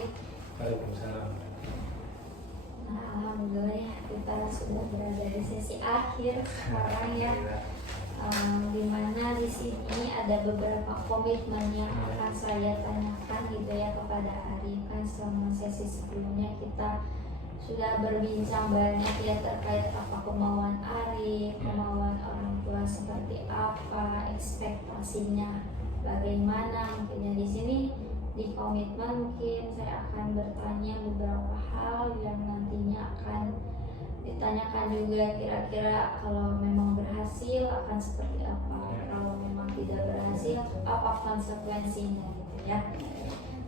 Arif. Waalaikumsalam. Nah, alhamdulillah ya kita sudah berada di sesi akhir sekarang ya. Dimana di sini ada beberapa komitmen yang akan saya tanyakan gitu ya kepada Arif. Kan selama sesi sebelumnya kita sudah berbincang banyak ya terkait apa kemauan Arif, kemauan orang tua seperti apa, ekspektasinya bagaimana. Mungkin di sini di komitmen mungkin saya akan bertanya beberapa hal yang nantinya akan ditanyakan juga, kira-kira kalau memang berhasil akan seperti apa, kalau memang tidak berhasil apa konsekuensinya gitu ya.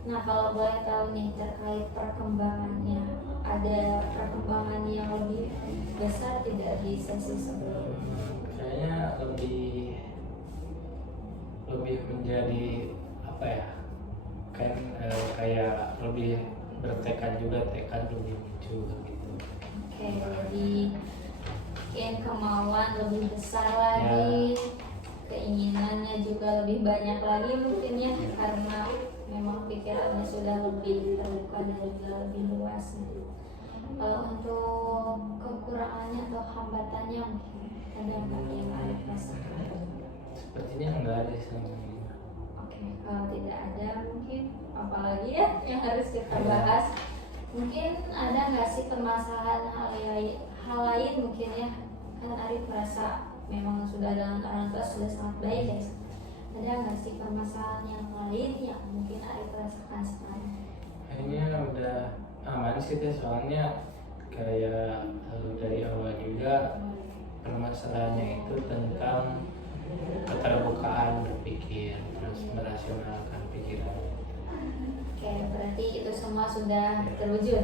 Nah, kalau boleh tahu nih terkait perkembangannya, ada perkembangan yang lebih besar tidak di sesi sebelumnya? Kayaknya lebih menjadi apa ya? Kan kayak lebih bertekad juga, tekad lebih muncul gitu. Oke, jadi mungkin kemauan lebih besar lagi, keinginannya juga lebih banyak lagi mungkin ya, karena memang pikirannya sudah lebih terbuka dan juga lebih luas. Kalau untuk kekurangannya atau hambatannya mungkin ada nggak yang Arif rasakan? Sepertinya enggak ada selama ini. Oke, kalau tidak ada mungkin apalagi ya yang harus kita bahas. Mungkin ada nggak sih permasalahan hal lain mungkin ya, kan Arif merasa memang sudah dengan orang tua sudah sangat baik ya. Ada nggak sih permasalahan yang lain yang mungkin Arif rasakan sekarang? Kayaknya udah aman sih teh, soalnya kayak dari awal juga permasalahannya itu tentang keterbukaan berpikir, terus merasionalkan pikiran. Oke, berarti itu semua sudah terwujud.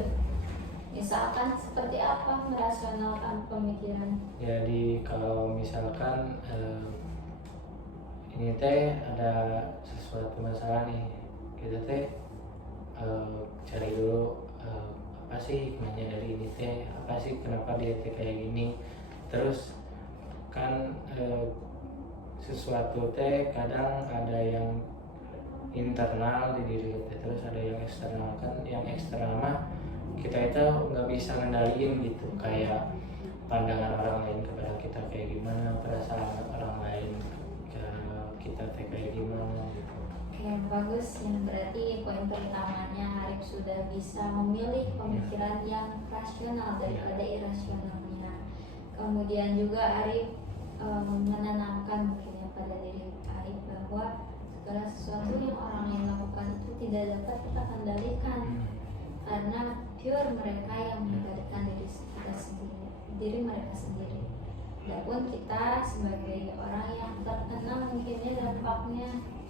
Misalkan seperti apa merasionalkan pemikiran? Jadi kalau misalkan ini teh ada sesuatu masalah nih, kita teh cari dulu apa sih hikmahnya dari ini teh, apa sih kenapa dia teh kayak gini. Terus kan sesuatu teh kadang ada yang internal di diri kita, terus ada yang eksternal. Kan yang eksternal mah kita itu nggak bisa ngendaliin gitu, kayak pandangan orang lain kepada kita kayak gimana, perasaan orang lain ke kita teh kayak gimana gitu. Oke, bagus. Yang berarti poin pertamanya Arif sudah bisa memilih pemikiran yang rasional daripada irasionalnya. Kemudian juga Arif menanamkan mungkin ya pada diri Arif bahwa segala sesuatu yang orang lain lakukan itu tidak dapat kita kendalikan, karena pure mereka yang mengendalikan diri mereka sendiri. Adapun kita sebagai orang yang terkena mungkinnya dampaknya,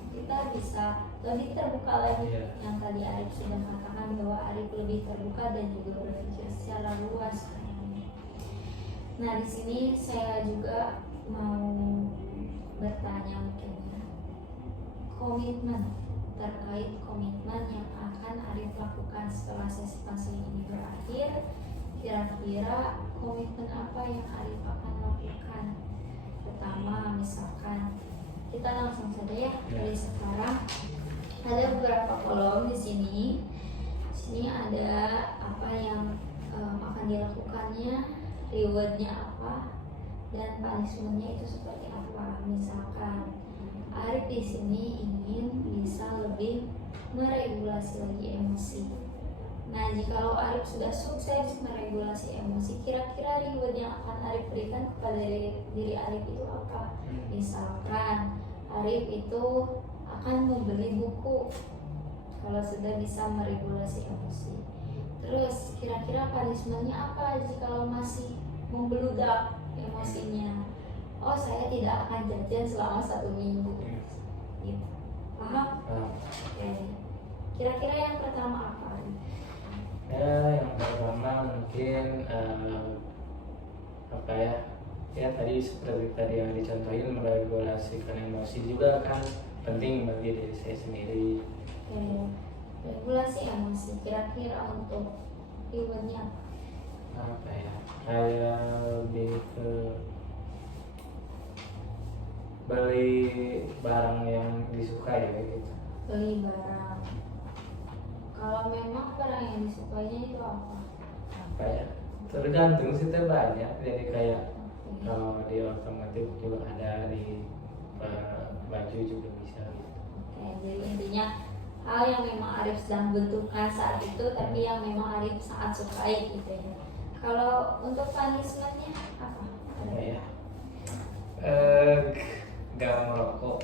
kita bisa lebih terbuka lagi. Yang tadi Arif sudah katakan bahwa Arif lebih terbuka dan juga berpikir secara luas. Nah, di sini saya juga mau bertanya mungkin ya, terkait komitmen yang akan Arif lakukan setelah sesi konseling ini berakhir. Kira-kira komitmen apa yang Arif akan lakukan? Pertama, misalkan kita langsung saja ya dari sekarang. Ada beberapa kolom di sini. Di sini ada apa yang akan dilakukannya, rewardnya apa, dan punishmentnya itu seperti apa. Misalkan Arif di sini ingin bisa lebih meregulasi lagi emosi. Nah, jikalau Arif sudah sukses meregulasi emosi, kira-kira reward yang akan Arif berikan kepada diri Arif itu apa? Misalkan Arif itu akan membeli buku kalau sudah bisa meregulasi emosi. Terus kira-kira punishmentnya apa jikalau masih membeludak emosinya? Oh, saya tidak akan jajan selama 1 minggu. Gitu. Paham? Oke. Kira-kira yang pertama apa? Yang pertama mungkin apa ya? Ya tadi seperti tadi yang dicontohin, meregulasikan emosi juga kan penting bagi diri saya sendiri. Regulasi emosi, kira-kira untuk rewardnya apa ya? Kayak lebih ke beli barang yang disukai ya gitu. beli barang. Kalau memang barang yang disukainya itu apa? Apa ya, tergantung sih teh banyak. Jadi kayak Oke. kalau di otomotif juga ada, di baju juga bisa gitu. Oke, jadi intinya hal yang memang Arif sedang butuhkan saat itu, tapi yang memang Arif sangat sukai gitu ya. Kalau untuk punishmentnya apa? Apa ya, gak merokok.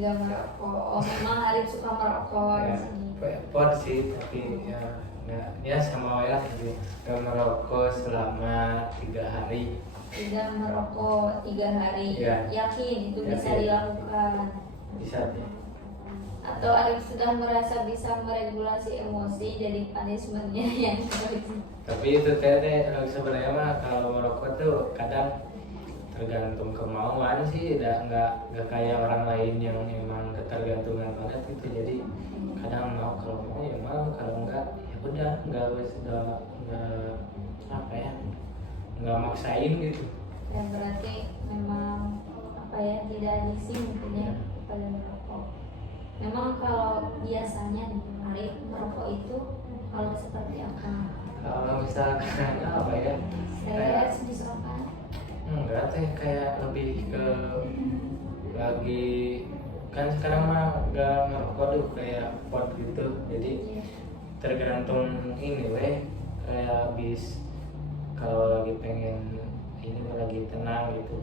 Gak merokok. Oh, memang Arif suka merokok di Ya, sini. repot sih, tapi ya nggak, ya sama ya gitu. Gak merokok selama 3 hari. Tidak merokok 3 hari. Iya. Yakin itu bisa Yakin. dilakukan. Bisa ya. Atau Arif sudah merasa bisa meregulasi emosi, jadi punishmentnya yang seperti Tapi itu teh sebenarnya mah kalau merokok tuh kadang tergantung kemauan sih, nggak kayak orang lain yang emang ketergantungan banget gitu. Jadi kadang mau, kalau mau ya mau, kalau enggak ya udah nggak apa ya, nggak maksain gitu. dan berarti memang apa ya, tidak adiksi mungkin ya pada merokok. Memang kalau biasanya nih Arif merokok itu kalau seperti apa? Kalau misalkan apa ya, kayak Stres misalkan. enggak teh, kayak lebih ke lagi, kan sekarang mah nggak ngerokok tuh kayak pot gitu. Jadi Iya. tergantung ini weh, kayak habis kalau lagi pengen ini, lagi tenang gitu.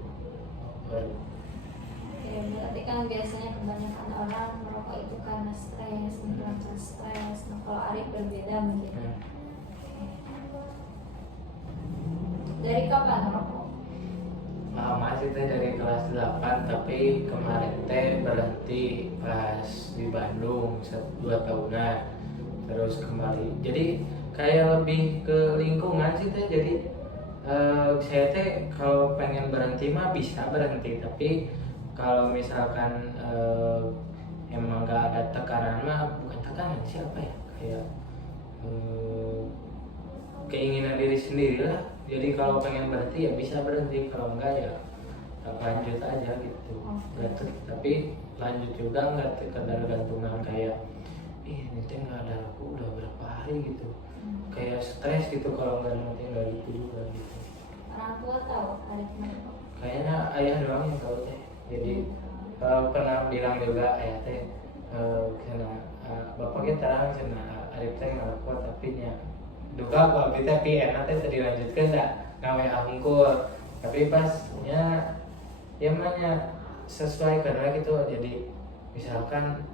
Ya, berarti kan biasanya kebanyakan orang merokok itu karena stres, menghilangkan stres. Nah, kalau Arif berbeda mungkin. Hmm. Dari kapan merokok? Lama sih teh, dari kelas 8, tapi kemarin teh berhenti pas di Bandung 2 tahunan, terus kembali. Jadi kayak lebih ke lingkungan sih teh. Jadi saya teh kalau pengen berhenti mah bisa berhenti, tapi kalau misalkan emang gak ada tekanan mah, bukan tekanan siapa ya, kayak keinginan diri sendiri lah. Jadi kalau pengen berhenti ya bisa berhenti, kalau enggak ya lanjut aja gitu. Gitu. Tapi lanjut juga nggak ketergantungan kayak ini teh nggak ada aku udah berapa hari gitu, kayak stres gitu kalau nggak nanti, nggak gitu juga gitu. Orang tua tahu Arif merokok? Kayaknya ayah doang yang tahu teh. Jadi pernah bilang juga ayah teh, karena bapak kita karena Arif teh ngerokok tapi nya duka kok kita, tapi enak teh dilanjutkan nggak ngawe hungkul, tapi pasnya ya namanya sesuai karena gitu. Jadi misalkan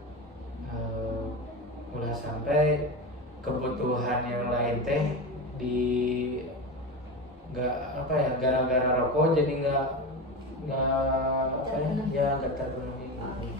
udah sampai kebutuhan yang lain teh di nggak apa ya, gara-gara rokok jadi nggak apa ya, nggak terpenuhi. Oke.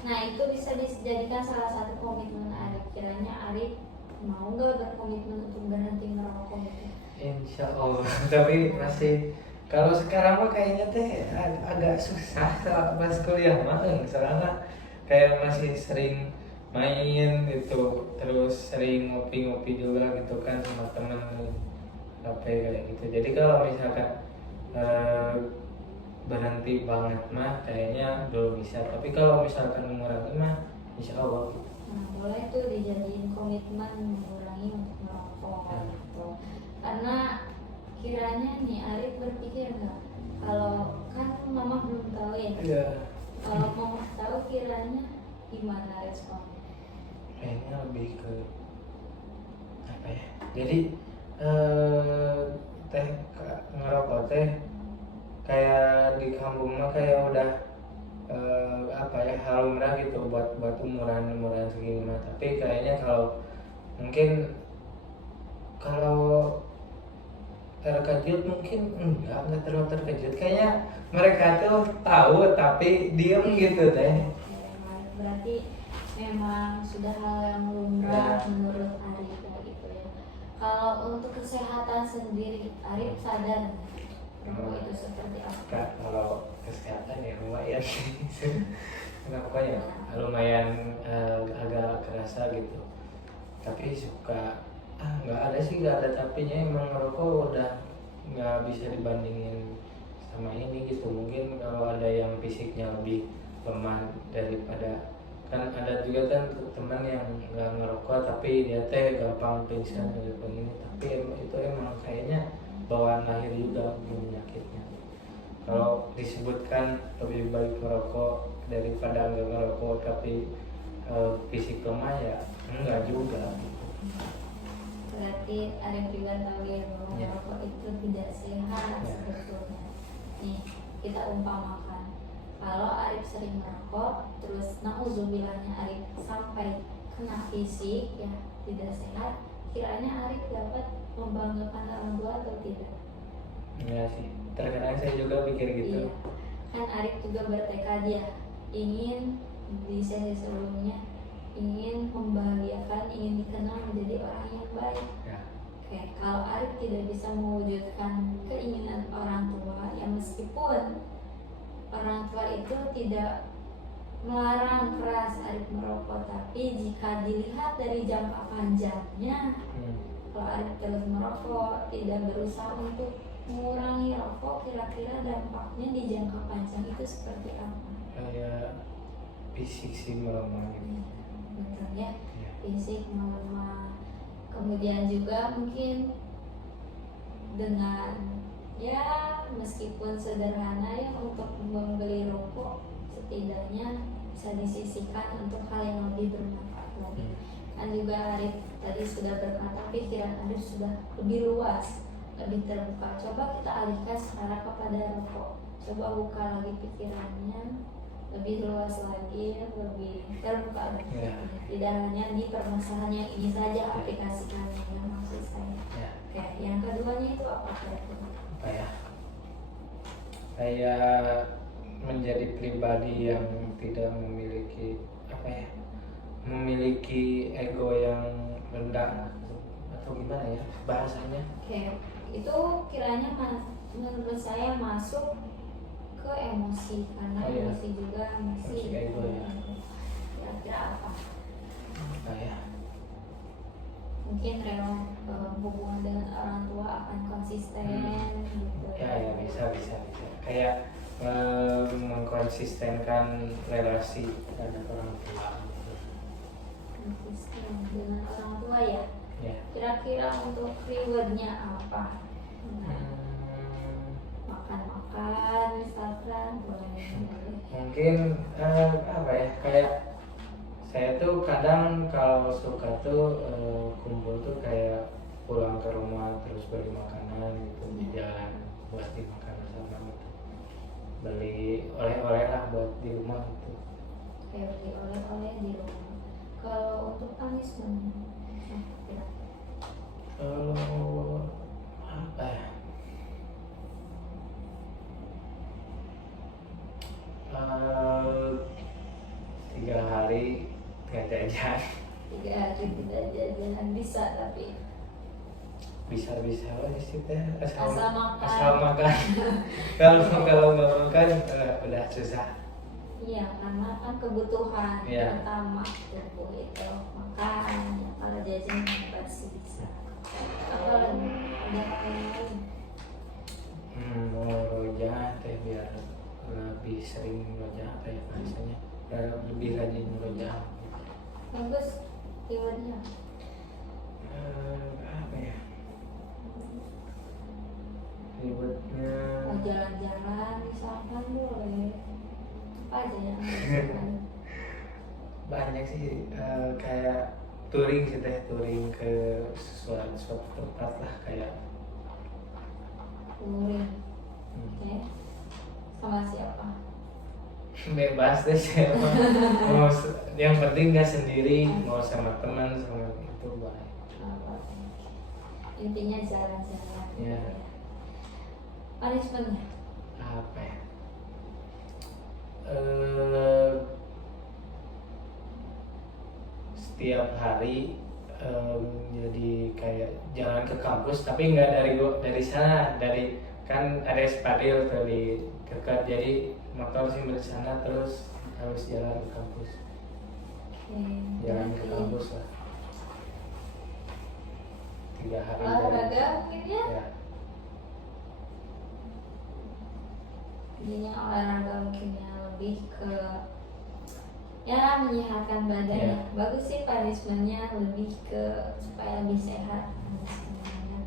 Nah, itu bisa dijadikan salah satu komitmen Arif. Kiranya Arif mau nggak berkomitmen untuk berhenti merokok gitu? Insya Allah. Tapi masih, kalau sekarang mah kayaknya teh agak susah pas kuliah mah, soalnya kayak masih sering main gitu, terus sering ngopi-ngopi juga gitu kan sama temen apa kayak gitu. Jadi kalau misalkan berhenti banget mah kayaknya belum bisa, tapi kalau misalkan mengurangi mah insya Allah gitu. Nah, boleh tuh dijadiin komitmen mengurangi untuk merokok gitu. Karena kiranya nih Arif berpikir nggak, kalau kan mama belum tahu ya. Iya. Kalau mama tahu kiranya gimana respon? Kayaknya lebih ke apa ya? Jadi teh ngerokok teh kayak di kampung mah kayak udah apa ya, hal lumrah gitu buat umuran segini mah. Tapi kayaknya kalau mungkin kalau terkejut mungkin enggak terlalu terkejut, kayaknya mereka tuh tahu tapi diem gitu teh. Berarti memang sudah hal yang lumrah menurut Arif gitu ya. Kalau untuk kesehatan sendiri, Arif sadar rokok itu seperti apa? Kak, kalau kesehatan ya lumayan sih. Kenapa ya, lumayan agak kerasa gitu. Tapi suka nggak ada sih, nggak ada tapinya. Emang merokok udah nggak bisa dibandingin sama ini gitu. Mungkin kalau ada yang fisiknya lebih lemah daripada Kan ada juga kan teman yang nggak ngerokok tapi dia teh gampang pingsan gitu begini, tapi itu emang kayaknya bawaan lahir juga penyakitnya. Kalau disebutkan lebih baik merokok daripada nggak ngerokok tapi fisik lemah ya enggak juga. Berarti Arif juga tahu ya bahwa Ya. merokok itu tidak sehat Ya. sebetulnya. Nih, kita umpamakan kalau Arif sering merokok, terus nauzubillahnya Arif sampai kena fisik ya tidak sehat, kiranya Arif dapat membanggakan orang tua atau tidak? Enggak sih, terkadang saya juga pikir gitu. Iya, kan Arif juga bertekad ya ingin di sesi sebelumnya ingin membahagiakan, ingin dikenal menjadi orang yang baik. Ya. Oke, kalau Arif tidak bisa mewujudkan keinginan orang tua, ya meskipun orang tua itu tidak melarang keras Arif merokok, tapi jika dilihat dari jangka panjangnya, kalau Arif terus merokok, tidak berusaha untuk mengurangi rokok, kira-kira dampaknya di jangka panjang itu seperti apa? Kayak fisik sih melemah gitu. Betul ya, Ya. fisik melemah. Kemudian juga mungkin dengan ya meskipun sederhana ya untuk membeli rokok setidaknya bisa disisihkan untuk hal yang lebih bermanfaat lagi. Kan juga Arif tadi sudah berkata pikiran Arif sudah lebih luas, lebih terbuka. Coba kita alihkan sekarang kepada rokok. Coba buka lagi pikirannya, lebih luas lagi, lebih terbuka lagi. Ya. Tidak hanya di permasalahan yang ini saja aplikasikannya, ya, maksud saya. Ya. Oke, yang keduanya itu apa kira-kira? Apa ya? Kayak menjadi pribadi yang tidak memiliki apa ya? Memiliki ego yang rendah atau gimana ya bahasanya? Oke, itu kiranya menurut saya masuk ke emosi karena Oh, iya. emosi juga masih Emosi ego, ya. kira-kira apa? Apa ya? Mungkin hubungan dengan orang tua akan konsisten gitu. Ya bisa. Kayak mengkonsistenkan relasi terhadap orang tua. Konsisten dengan orang tua ya. Ya. Kira-kira untuk rewardnya apa? Nah, makan-makan misalkan boleh. Mungkin apa ya, kayak saya tuh kadang kalau suka tuh kumpul tuh kayak pulang ke rumah terus beli makanan gitu di jalan buat dimakan bersama gitu, beli oleh-oleh lah buat di rumah gitu. Kayak beli oleh-oleh di rumah. Kalau untuk punishment, kira-kira Kalau apa ya, 3 hari nggak jajan 3 hari tidak jajan bisa, tapi bisa aja sih teh asal makan. asal makan. kalau nggak makan udah susah. Iya, karena kan kebutuhan Iya. pertama tubuh itu makan. Ya, kalau jajan pasti bisa. Apa lagi? Ada hal yang lain? Mau rojah teh biar lebih sering rojah apa ya bahasanya, biar lebih rajin rojah. Bagus, keywordnya. Apa ya, ribetnya Mau jalan-jalan misalkan boleh. Apa aja yang misalkan? banyak sih, kayak touring sih teh, touring ke suatu tempat lah kayak Touring. Oke. Sama siapa? bebas deh saya mah. Yang penting nggak sendiri, mau sama teman sama itu baik. Apa? Intinya jalan-jalan. Iya. Punishmentnya? Apa ya, setiap hari jadi kayak jalan ke kampus tapi nggak dari sana, dari kan ada Espadil tuh di dekat, jadi motor sih dari sana terus harus jalan ke kampus, Oke. jalan ke Berarti kampus lah 3 hari olahraga mungkin ya? ya. Intinya olahraga mungkin ya lebih ke ya menyehatkan badan. Ya. Bagus sih punishmentnya, lebih ke supaya lebih sehat punishmentnya.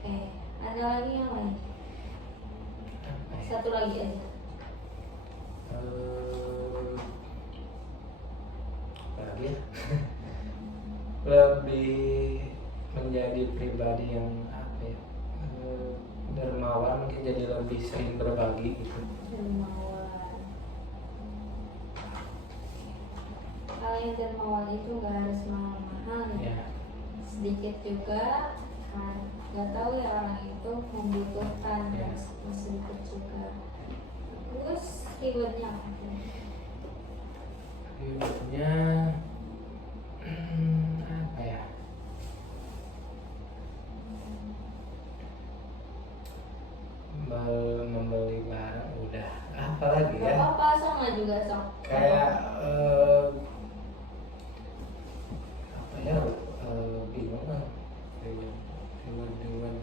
Oke, ada lagi yang lain? Apa ya? Satu lagi aja. Apa lagi ya? Lebih menjadi pribadi yang apa ya, dermawan, mungkin jadi lebih sering berbagi gitu. Dermawan. Hal yang dermawan itu gak harus mahal-mahal ya. Ya. Sedikit juga kan, gak tahu ya orang itu membutuhkan Ya. sedikit juga. Terus rewardnya apa? Rewardnya apa ya? Membeli barang udah. Apa lagi Gak ya? apa-apa, sama juga sok. Kayak apa ya? Bingung lah. Reward.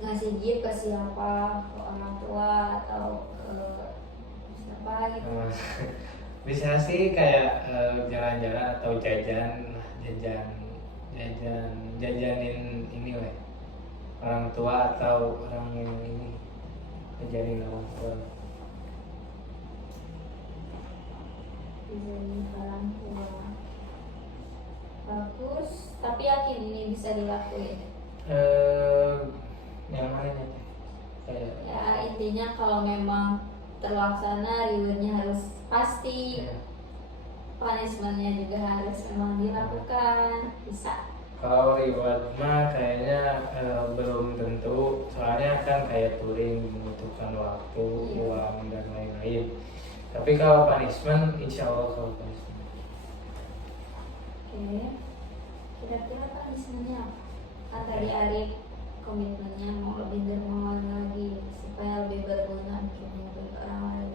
Ngasih gift ke siapa, ke orang tua atau ke siapa gitu. Bisa sih kayak jalan-jalan atau jajanin ini weh, orang tua atau orang yang ini, jajanin orang tua. Jadi orang tua bagus, tapi yakin ini bisa dilakuin. Yang mana nih? Kayak Ya intinya kalau memang terlaksana, rewardnya harus pasti, ya. punishmentnya juga harus memang dilakukan. Bisa. Kalau reward mah kayaknya belum tentu, soalnya kan kayak touring membutuhkan waktu, Iya. uang dan lain-lain. Tapi kalau punishment, insya Allah kalau punishment. Oke, kira-kira punishmentnya apa? Kan tadi Arif komitmennya mau lebih dermawan lagi supaya lebih berguna mungkin untuk orang lain.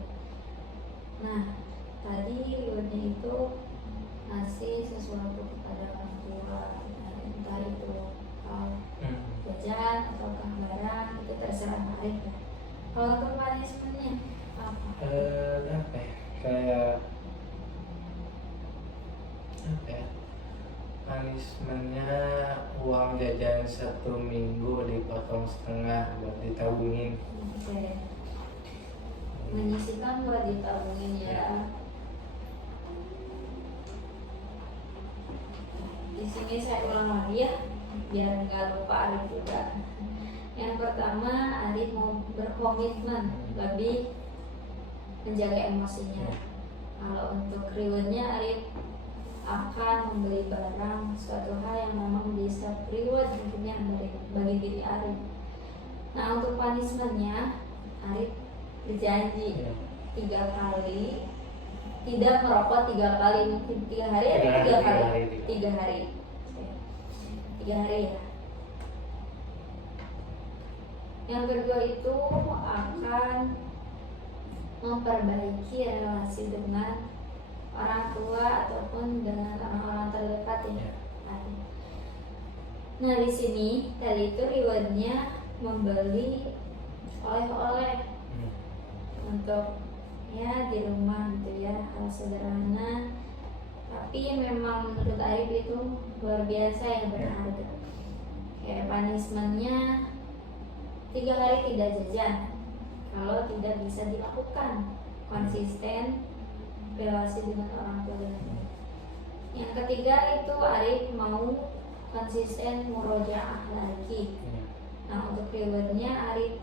Nah, tadi rewardnya itu ngasih sesuatu kepada orang tua, nah, entah itu hal jajan atau barang, itu terserah Arif ya. Kalau untuk punishmentnya apa? Apa ya? Kayak apa ya? Punishmentnya uang jajan 1 minggu dipotong setengah buat ditabungin. Oke. Menyisihkan buat ditabungin ya. Di sini saya ulang lagi ya, biar nggak lupa Arif juga. Yang pertama, Arif mau berkomitmen lebih menjaga emosinya. Kalau untuk rewardnya, Arif akan membeli barang, suatu hal yang memang bisa reward mungkinnya bagi diri Arif. Nah, untuk punishmentnya, Arif berjanji 3 kali tidak merokok 3 kali, mungkin 3 hari atau 3 kali? 3 hari. 3 hari ya. Yang kedua itu akan memperbaiki relasi dengan orang tua ataupun dengan orang-orang terdekat ya. Nah, di sini tadi itu rewardnya membeli oleh-oleh untuk ya di rumah gitu ya, hal sederhana tapi memang menurut Arif itu luar biasa yang berharga. Kayak punishmentnya 3 hari tidak jajan kalau tidak bisa dilakukan konsisten relasi dengan orang tua dan lain-lain. Yang ketiga itu Arif mau konsisten murojaah lagi. Nah, untuk rewardnya Arif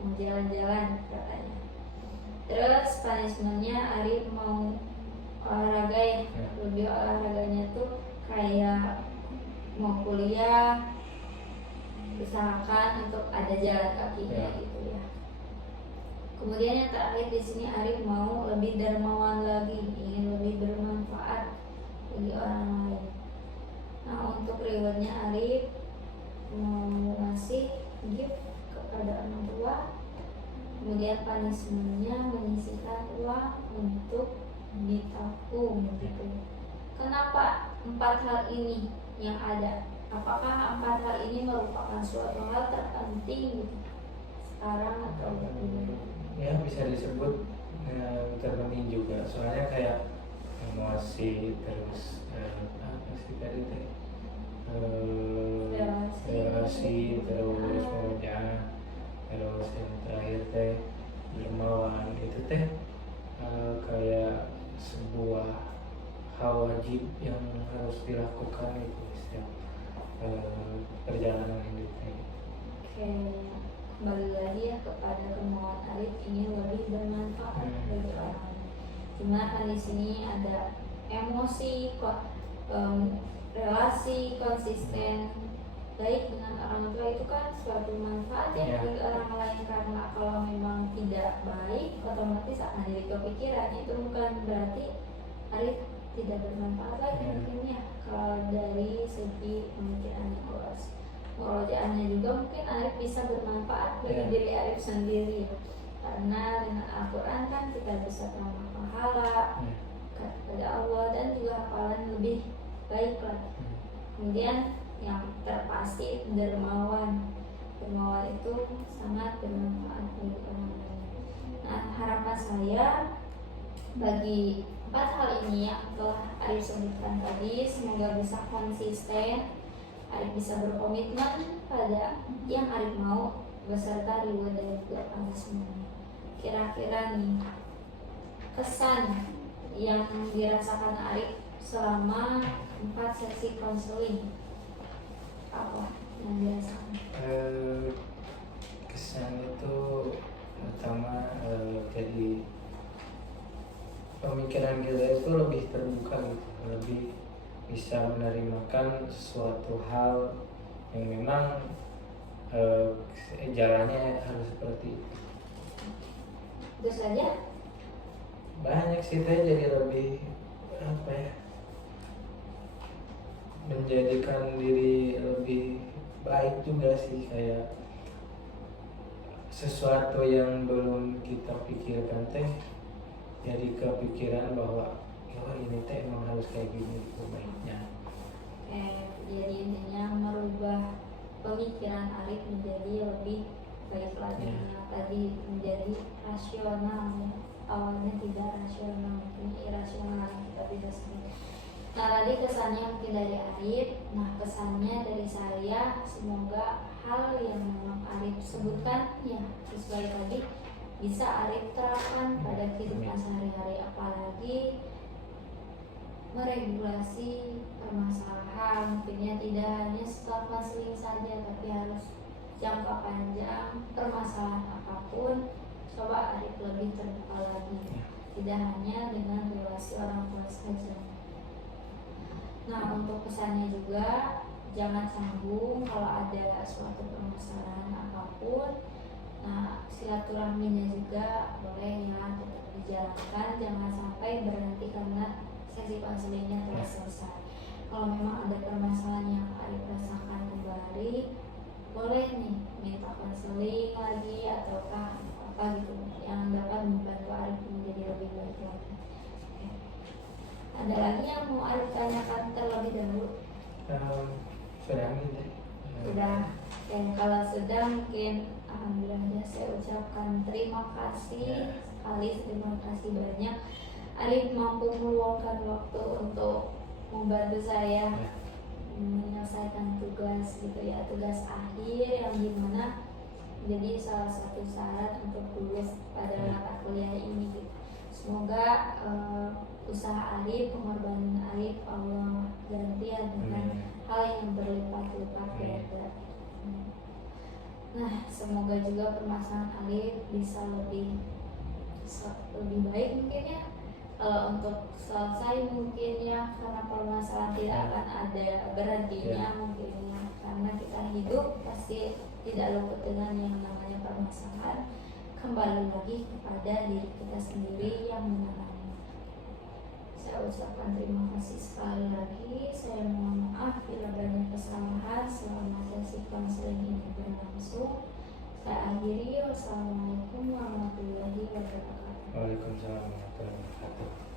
mau jalan-jalan katanya. Terus punishmentnya Arif mau olahraga ya, lebih olahraganya tuh kayak mau kuliah, usahakan untuk ada jalan kakinya gitu ya. Kemudian yang terakhir di sini Arif mau lebih dermawan lagi, ingin lebih bermanfaat bagi orang lain. Nah, untuk rewardnya Arif mau ngasih gift kepada orang tua. Kemudian punishmentnya menyisihkan uang untuk ditabung gitu. Kenapa 4 hal ini yang ada? Apakah 4 hal ini merupakan suatu hal terpenting gitu sekarang atau ya bisa disebut terpenting juga, soalnya kayak emosi, terus apa sih tadi teh, relasi, relasi, terus pekerjaan, terus yang terakhir teh dermawan. Itu teh kayak sebuah hal wajib yang harus dilakukan gitu setiap perjalanan hidupnya. Oke, kembali lagi ya kepada kemauan Arif ini lebih bermanfaat bagi orang lain. Cuma kan di sini ada emosi, relasi, konsisten, baik dengan orang tua itu kan suatu manfaat ya bagi orang lain, karena kalau memang tidak baik otomatis akan jadi kepikiran. Itu bukan berarti Arif tidak bermanfaat lagi mungkin ya kalau dari segi pemikiran yang luas. Murojaahnya juga mungkin Arif bisa bermanfaat bagi diri Arif sendiri ya. Karena dengan Al-Quran kan kita bisa tambah pahala kepada Allah dan juga hafalan lebih baik lagi. Kemudian yang terpasti dermawan itu sangat bermanfaat bagi orang lain. Nah, harapan saya bagi 4 hal ini yang telah Arif sebutkan tadi, semoga bisa konsisten, Arif bisa berkomitmen pada yang Arif mau beserta reward dari Allah semuanya. Kira-kira nih kesan yang dirasakan Arif selama 4 sesi konseling apa yang dirasakan? Kesan itu pertama jadi pemikiran kita itu lebih terbuka gitu, lebih bisa menerimakan sesuatu hal yang memang jalannya harus seperti itu. Itu saja? Banyak sih, teh jadi lebih apa ya, menjadikan diri lebih baik juga sih, kayak sesuatu yang belum kita pikirkan teh jadi kepikiran bahwa oh ini teh emang harus kayak gini gitu baiknya. Jadi intinya merubah pemikiran Arif menjadi lebih baik lagi. Tadi menjadi rasional ya. Awalnya tidak rasional, mungkin irasional yang kita tidak sendiri. Nah, tadi kesannya mungkin dari Arif. Nah, kesannya dari saya, semoga hal yang memang Arif sebutkan ya sesuai tadi bisa Arif terapkan pada kehidupan sehari-hari, apalagi meregulasi permasalahan. Mungkinnya tidak hanya setelah konseling saja, tapi harus jangka panjang, permasalahan apapun coba Arif lebih terbuka lagi, tidak hanya dengan relasi orang tua saja. Nah, untuk pesannya juga jangan canggung kalau ada suatu permasalahan apapun. Nah, silaturahminya juga boleh ya tetap dijalankan, jangan sampai berhenti karena sesi konselingnya telah selesai. Kalau memang ada permasalahan yang Arif rasakan kembali, boleh nih minta konseling lagi ataukah apa gitu yang dapat membantu Arif menjadi lebih baik lagi. Oke. Ada lagi yang mau Arif tanyakan terlebih dahulu? Sudah gitu. Sudah. Oke, kalau sudah mungkin alhamdulillah saya ucapkan terima kasih sekali, terima kasih banyak Arif mampu meluangkan waktu untuk membantu saya menyelesaikan tugas gitu ya, tugas akhir yang dimana jadi salah satu syarat untuk lulus pada mata kuliah ini gitu. Semoga usaha Arif, pengorbanan Arif Allah gantian dengan hal yang berlipat-lipat berat. Nah, semoga juga permasalahan Arif bisa lebih baik mungkin ya. Kalau untuk selesai mungkin ya, karena permasalahan tidak akan ada berhentinya mungkin ya, karena kita hidup pasti tidak luput dengan yang namanya permasalahan. Kembali lagi kepada diri kita sendiri yang menangani. Saya ucapkan terima kasih sekali lagi. Saya mohon maaf bila banyak kesalahan selama sesi konseling ini berlangsung. Saya akhiri. Wassalamualaikum warahmatullahi wabarakatuh. Waalaikumsalam warahmatullahi wabarakatuh.